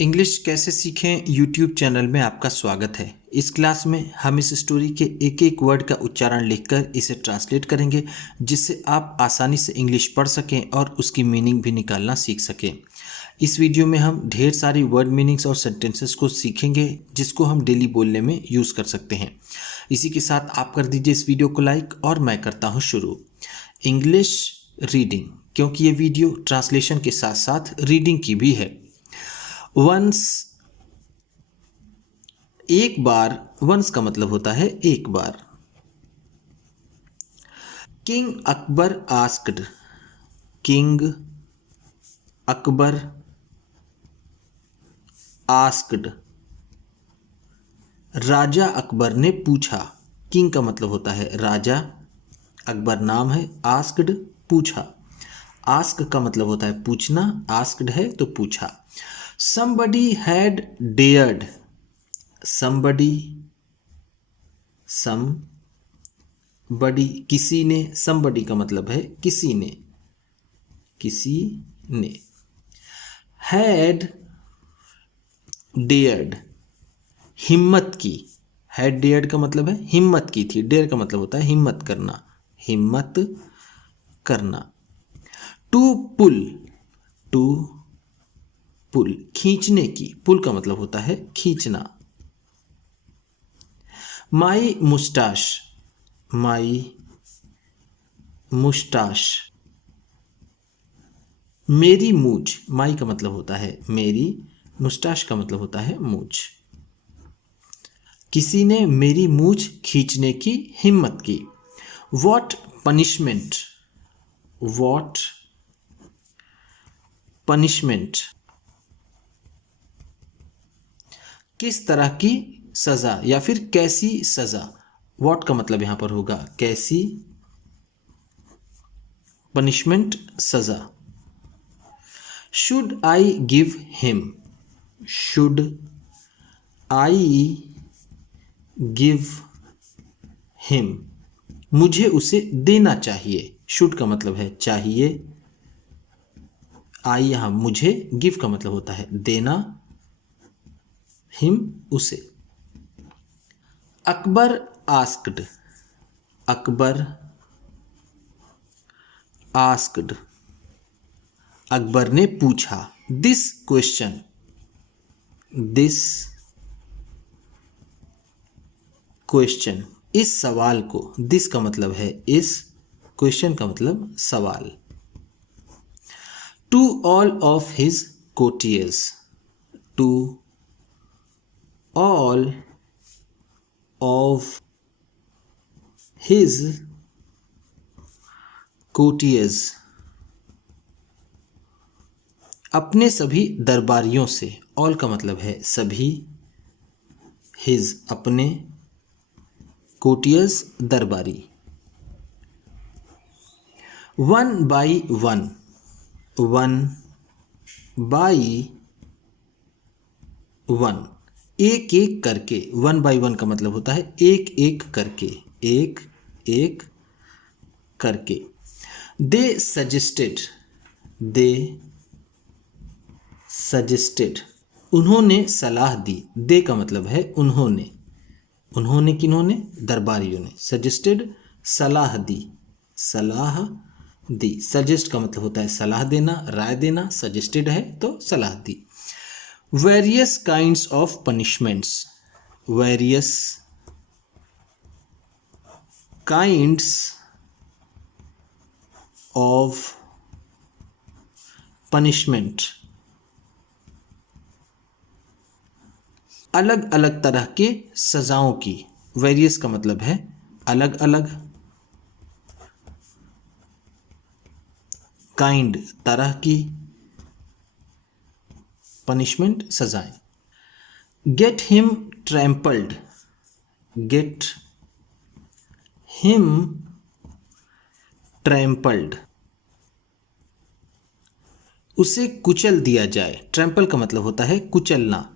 English कैसे सीखें YouTube channel में आपका स्वागत है। इस क्लास में हम इस स्टोरी के एक एक वर्ड का उच्चारण लिखकर इसे ट्रांसलेट करेंगे, जिससे आप आसानी से इंग्लिश पढ़ सकें और उसकी मीनिंग भी निकालना सीख सकें। इस वीडियो में हम ढेर सारी वर्ड मीनिंग्स और सेंटेंसेस को सीखेंगे, जिसको हम डेली बोलने में यूज़ कर सकते हैं। इसी के साथ आप कर दीजिए इस वीडियो को लाइक और मैं करता हूँ शुरू। इंग्लिश रीडिंग, क्योंकि ये वीडियो ट्रांसलेशन के साथ साथ रीडिंग की भी है। वंस, एक बार। वंस का मतलब होता है एक बार। King Akbar asked. King Akbar asked. राजा अकबर ने पूछा। किंग का मतलब होता है राजा, अकबर नाम है, आस्क्ड पूछा। आस्क का मतलब होता है पूछना, आस्क्ड है तो पूछा। somebody had dared। somebody, somebody किसी ने, somebody का मतलब है किसी ने, किसी ने। had dared, हिम्मत की। had dared का मतलब है हिम्मत की थी, dare का मतलब होता है हिम्मत करना, हिम्मत करना। to pull, to पुल, खींचने की। पुल का मतलब होता है खींचना। माई मुस्टाश, माई मुस्टाश, मेरी मूछ। माई का मतलब होता है मेरी, मुस्टाश का मतलब होता है मूछ। किसी ने मेरी मूछ खींचने की हिम्मत की। वॉट पनिशमेंट, वॉट पनिशमेंट, किस तरह की सजा या फिर कैसी सजा। वॉट का मतलब यहां पर होगा कैसी, पनिशमेंट सजा। Should I give him, should I give him, मुझे उसे देना चाहिए। शुड का मतलब है चाहिए, आई यहां मुझे, गिव का मतलब होता है देना, हिम उसे। अकबर आस्क्ड, अकबर आस्क्ड, अकबर ने पूछा। दिस क्वेश्चन, दिस क्वेश्चन, इस सवाल को। दिस का मतलब है इस, क्वेश्चन का मतलब सवाल। To all of his courtiers, to all of his courtiers, अपने सभी दरबारियों से। ऑल का मतलब है सभी, हिज अपने, कोटियर्स दरबारी। One by one, one by one, एक एक करके। वन बाई वन का मतलब होता है एक एक करके, एक एक करके। दे सजेस्टेड, दे सजेस्टेड, उन्होंने सलाह दी। दे का मतलब है उन्होंने, उन्होंने किन्होंने, दरबारियों ने। सजेस्टेड सलाह दी, सलाह दी। सजेस्ट का मतलब होता है सलाह देना, राय देना, सजेस्टेड है तो सलाह दी। Various kinds of punishments, various kinds of punishment, अलग अलग तरह के सजाओं की। वेरियस का मतलब है अलग अलग, काइंड तरह की, पनिशमेंट सजाएं। Get him trampled, get him trampled, उसे कुचल दिया जाए। ट्रैम्पल का मतलब होता है कुचलना।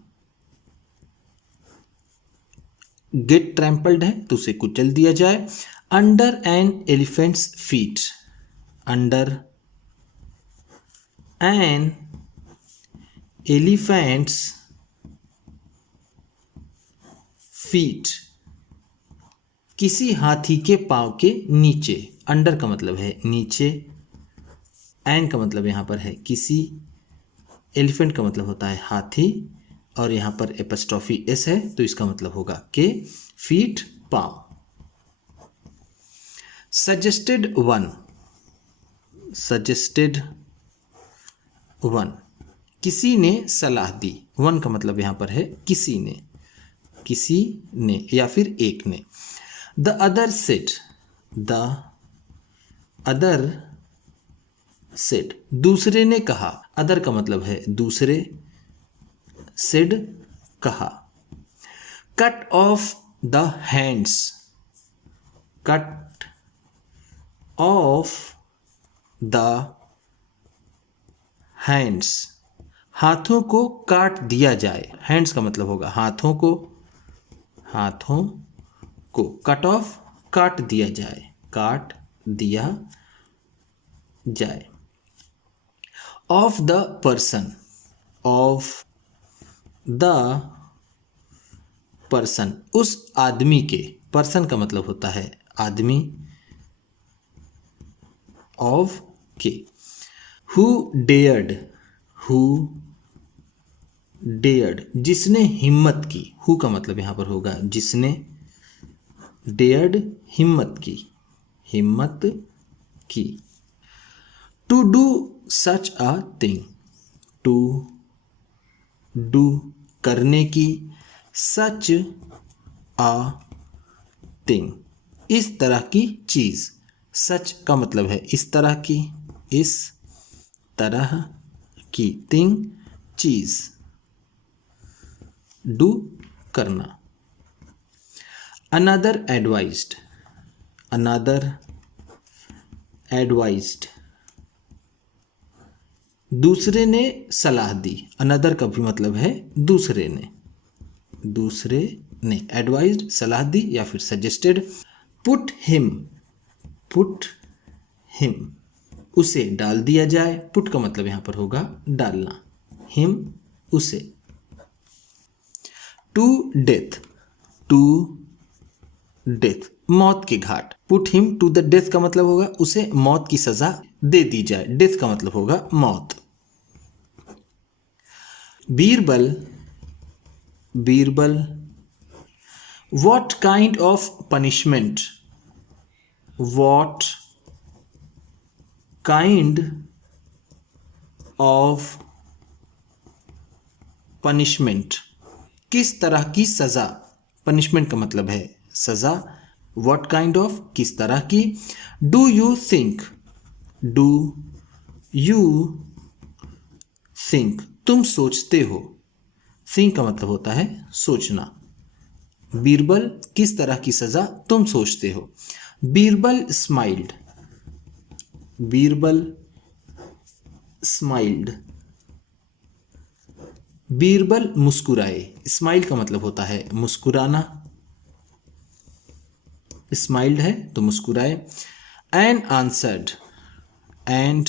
गेट ट्रैम्पल्ड है तो उसे कुचल दिया जाए। Under an elephant's feet, under an elephant's feet, किसी हाथी के पाँव के नीचे, अंडर का मतलब है नीचे, एन का मतलब यहाँ पर है किसी, एलिफेंट का मतलब होता है हाथी, और यहाँ पर एपस्ट्रॉफी एस है तो इसका मतलब होगा के, फीट पाँव। सजेस्टेड वन, सजेस्टेड वन, किसी ने सलाह दी, वन का मतलब यहाँ पर है किसी ने, किसी ने या फिर एक ने। The other said, the other said, दूसरे ने कहा, अदर का मतलब है दूसरे, सेड कहा। Cut off the hands, cut off the hands, हाथों को काट दिया जाए, हैंड्स का मतलब होगा हाथों को, हाथों को, कट ऑफ काट दिया जाए, काट दिया जाए। Of the person, of the person, उस आदमी के, पर्सन का मतलब होता है आदमी, ऑफ के। हु डेयर्ड, हु डेयर्ड, जिसने हिम्मत की, हु का मतलब यहाँ पर होगा जिसने, डेयर्ड हिम्मत की, हिम्मत की। To do such a thing, to do करने की, सच अ थिंग इस तरह की चीज, सच का मतलब है इस तरह की, इस तरह की, थिंग चीज, डू करना। अनदर एडवाइज्ड, अनदर एडवाइज्ड, दूसरे ने सलाह दी, अनदर का भी मतलब है दूसरे ने, दूसरे ने, एडवाइज्ड सलाह दी या फिर suggested. Put him, put him, उसे डाल दिया जाए, पुट का मतलब यहां पर होगा डालना, हिम उसे। टू डेथ, टू डेथ, मौत के घाट, put him to the death का मतलब होगा उसे मौत की सजा दे दी जाए, डेथ का मतलब होगा मौत। Birbal, Birbal, what kind of punishment, what kind of punishment, किस तरह की सजा, पनिशमेंट का मतलब है सजा, व्हाट काइंड ऑफ किस तरह की। Do you think, do you think, तुम सोचते हो, थिंक का मतलब होता है सोचना। बीरबल, किस तरह की सजा तुम सोचते हो। बीरबल स्माइल्ड, बीरबल स्माइल्ड, बीरबल मुस्कुराए, स्माइल का मतलब होता है मुस्कुराना, स्माइल्ड है तो मुस्कुराए। एंड आंसर्ड, एंड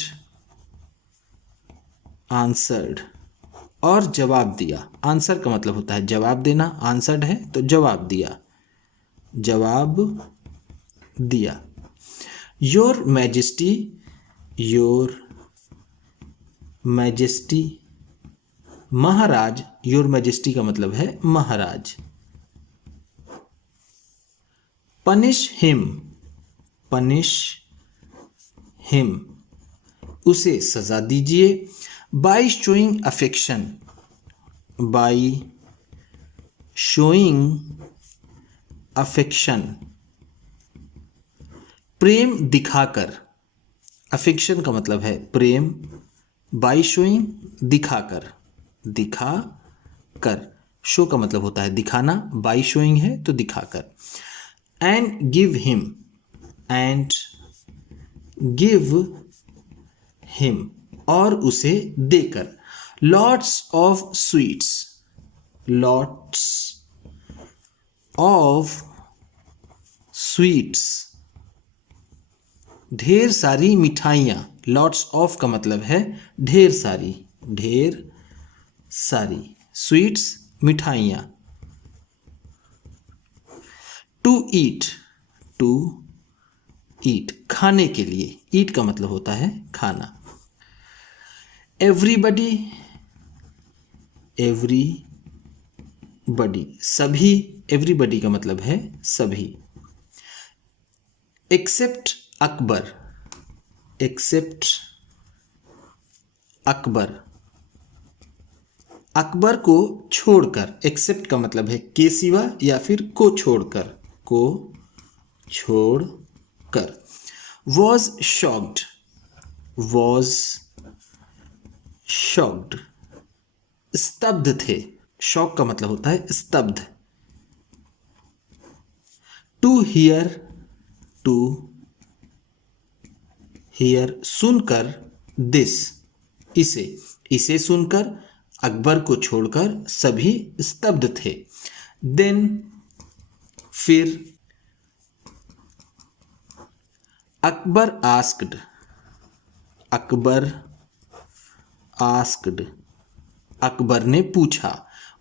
आंसर्ड, और जवाब दिया, आंसर का मतलब होता है जवाब देना, आंसर्ड है तो जवाब दिया, जवाब दिया। योर मैजेस्टी, योर मैजेस्टी, महाराज, योर मैजेस्टी का मतलब है महाराज। पनिश हिम, पनिश हिम, उसे सजा दीजिए। By showing affection, by showing affection, प्रेम दिखाकर, अफेक्शन का मतलब है प्रेम, बाय शोइंग दिखाकर, दिखा कर, शो का मतलब होता है दिखाना, बाय शोइंग है तो दिखाकर। And give him, and give him, और उसे देकर। Lots of sweets, lots of sweets, ढेर सारी मिठाइयाँ, लॉट्स ऑफ का मतलब है ढेर सारी, ढेर सारी। स्वीट्स मिठाइयाँ। टू ईट, टू ईट खाने के लिए। ईट का मतलब होता है खाना। एवरीबडी, एवरीबडी सभी। एवरीबडी का मतलब है सभी। एक्सेप्ट अकबर, एक्सेप्ट अकबर अकबर को छोड़कर। एक्सेप्ट का मतलब है के सिवा या फिर को छोड़कर, को छोड़कर। वॉज शॉक्ड, वॉज शॉक्ड स्तब्ध थे। शॉक का मतलब होता है स्तब्ध। टू हियर, टू हियर सुनकर। दिस इसे, इसे सुनकर अकबर को छोड़कर सभी स्तब्ध थे। देन फिर। अकबर आस्क्ड, अकबर आस्क्ड अकबर ने पूछा।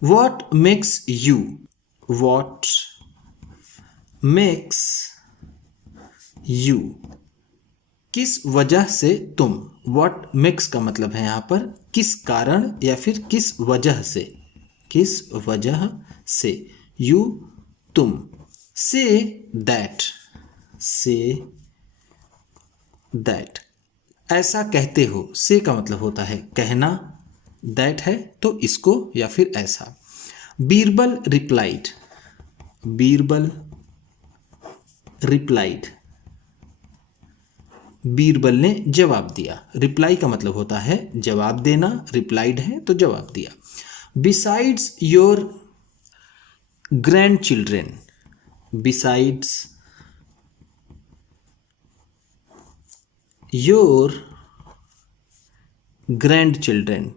What makes you, what makes you किस वजह से तुम। वॉट मेक्स का मतलब है यहाँ पर किस कारण या फिर किस वजह से, किस वजह से। यू तुम। से दैट, से दैट ऐसा कहते हो। से का मतलब होता है कहना, दैट है तो इसको या फिर ऐसा। बीरबल रिप्लाइड, बीरबल रिप्लाइड बीरबल ने जवाब दिया। रिप्लाई का मतलब होता है जवाब देना, रिप्लाइड है तो जवाब दिया। Besides your grand children, besides your grand children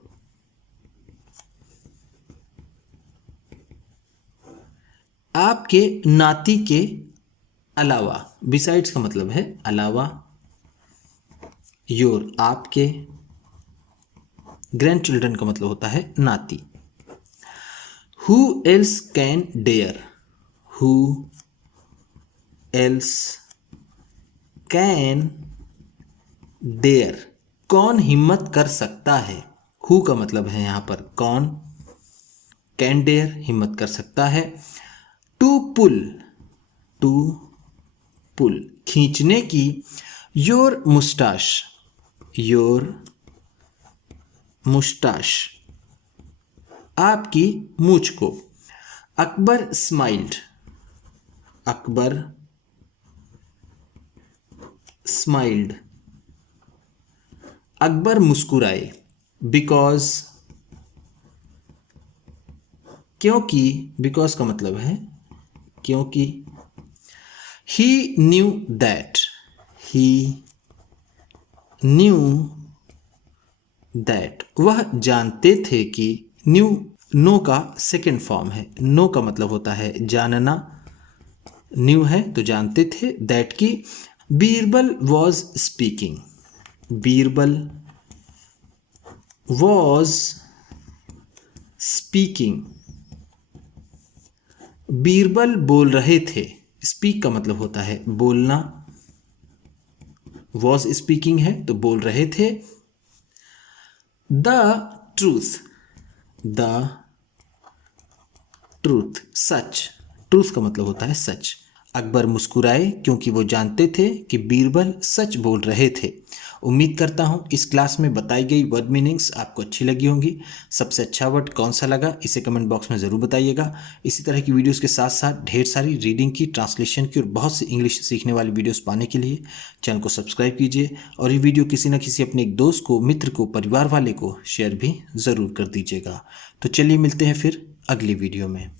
आपके नाती के अलावा। बिसाइड्स का मतलब है अलावा। योर आपके, ग्रैंड चिल्ड्रन का मतलब होता है नाती। Who else can dare, who else can dare कौन हिम्मत कर सकता है। हु का मतलब है यहाँ पर कौन, कैन डेयर हिम्मत कर सकता है। टू पुल, टू पुल खींचने की। योर मुस्टाश, योर मुस्टाश आपकी मूंछ को। अकबर स्माइल्ड, अकबर स्माइल्ड अकबर मुस्कुराए। बिकॉज क्योंकि, बिकॉज का मतलब है क्योंकि। He knew that, he knew that वह जानते थे कि। न्यू नो का सेकेंड फॉर्म है। नो का मतलब होता है जानना, न्यू है तो जानते थे, दैट की। Birbal was speaking, Birbal was speaking Birbal बोल रहे थे। स्पीक का मतलब होता है बोलना, वॉज स्पीकिंग है तो बोल रहे थे। The truth, the truth such. Truth का मतलब होता है सच। अकबर मुस्कुराए क्योंकि वो जानते थे कि बीरबल सच बोल रहे थे। उम्मीद करता हूँ इस क्लास में बताई गई वर्ड मीनिंग्स आपको अच्छी लगी होंगी। सबसे अच्छा वर्ड कौन सा लगा इसे कमेंट बॉक्स में ज़रूर बताइएगा। इसी तरह की वीडियोस के साथ साथ ढेर सारी रीडिंग की, ट्रांसलेशन की और बहुत सी इंग्लिश सीखने वाली वीडियोस पाने के लिए चैनल को सब्सक्राइब कीजिए और ये वीडियो किसी न किसी अपने एक दोस्त को, मित्र को, परिवार वाले को शेयर भी ज़रूर कर दीजिएगा। तो चलिए मिलते हैं फिर अगली वीडियो में।